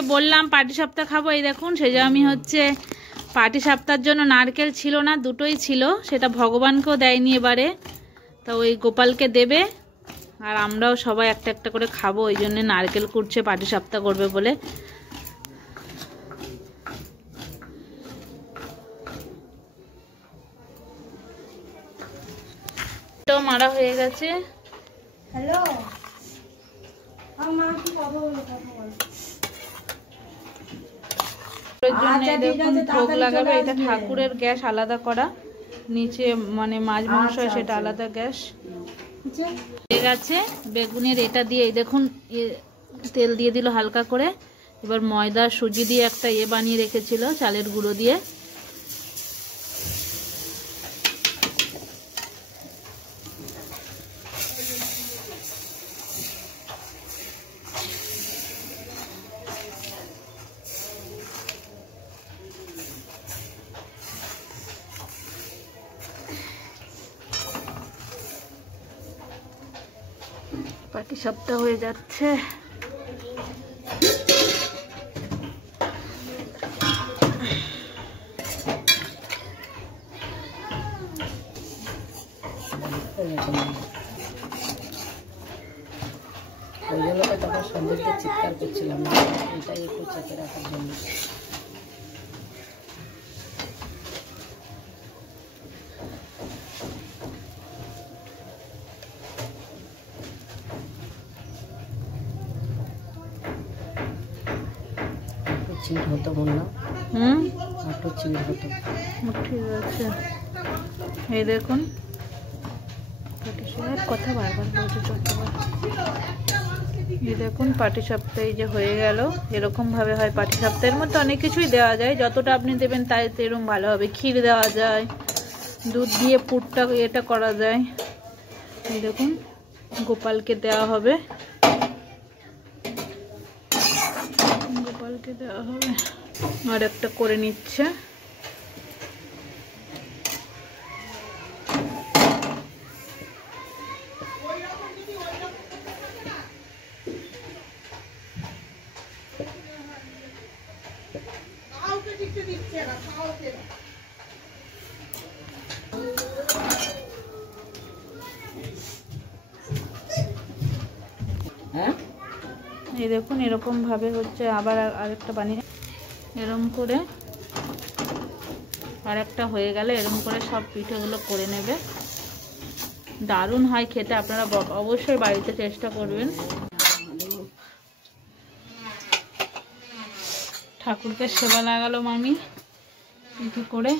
বললাম পাটিসাপটা খাবো, এই দেখুন সেজে আমি হচ্ছে পাটিসাপটার জন্য নারকেল ছিল না, দুটোই ছিল, সেটা ভগবানকেও দেয়নি এবারে, তা ওই গোপালকে দেবে আর আমরাও সবাই একটা একটা করে খাবো, ওই জন্য নারকেল কুড়ছে পাটিসাপটা করবে বলে। তো মারা হয়ে গেছে। হ্যালো মা, কি কথা বলো, কথা বলো। ভোগ লাগাবে, এটা ঠাকুরের গ্যাস আলাদা করা, নিচে মানে মাছ মাংস সেটা আলাদা গ্যাস। ঠিক আছে, বেগুনের এটা দিয়ে দেখুন তেল দিয়ে দিল হালকা করে। এবার ময়দা সুজি দিয়ে একটা বানিয়ে রেখেছিল চালের গুঁড়ো দিয়ে, পাটিসাপটা হয়ে যাচ্ছে। ওই জন্য তো তখন সন্ধ্যেতে চিৎকার করছিলাম, এটাই একটু চেপে রাখার জন্য। চিড় হতো বললাম, একটু চিড় হতো। ঠিক আছে, এই দেখুন কথা বারবার বলতে চলতে পারে। এই দেখুন পাটিসাপটা এই যে হয়ে গেল, এরকম ভাবে হয় পাটিসাপটা। এর মধ্যে অনেক কিছুই দেওয়া যায়, যতটা আপনি দেবেন তাই এরকম ভালো হবে। ক্ষীর দেওয়া যায়, দুধ দিয়ে পুরটা এটা করা যায়। এই দেখুন গোপালকে দেওয়া হবে, গোপালকে দেওয়া হবে। আর একটা করে নিচ্ছে। এই দেখুন এরকম ভাবে হচ্ছে, আবার আরেকটা বানিয়ে এরকম করে আরেকটা হয়ে গেলে এরকম করে সব পিঠেগুলো করে নেবে। দারুণ হয় খেতে, আপনারা অবশ্যই বাড়িতে চেষ্টা করবেন। ঠাকুরকে সেবা লাগালো মামি পিঠে করে।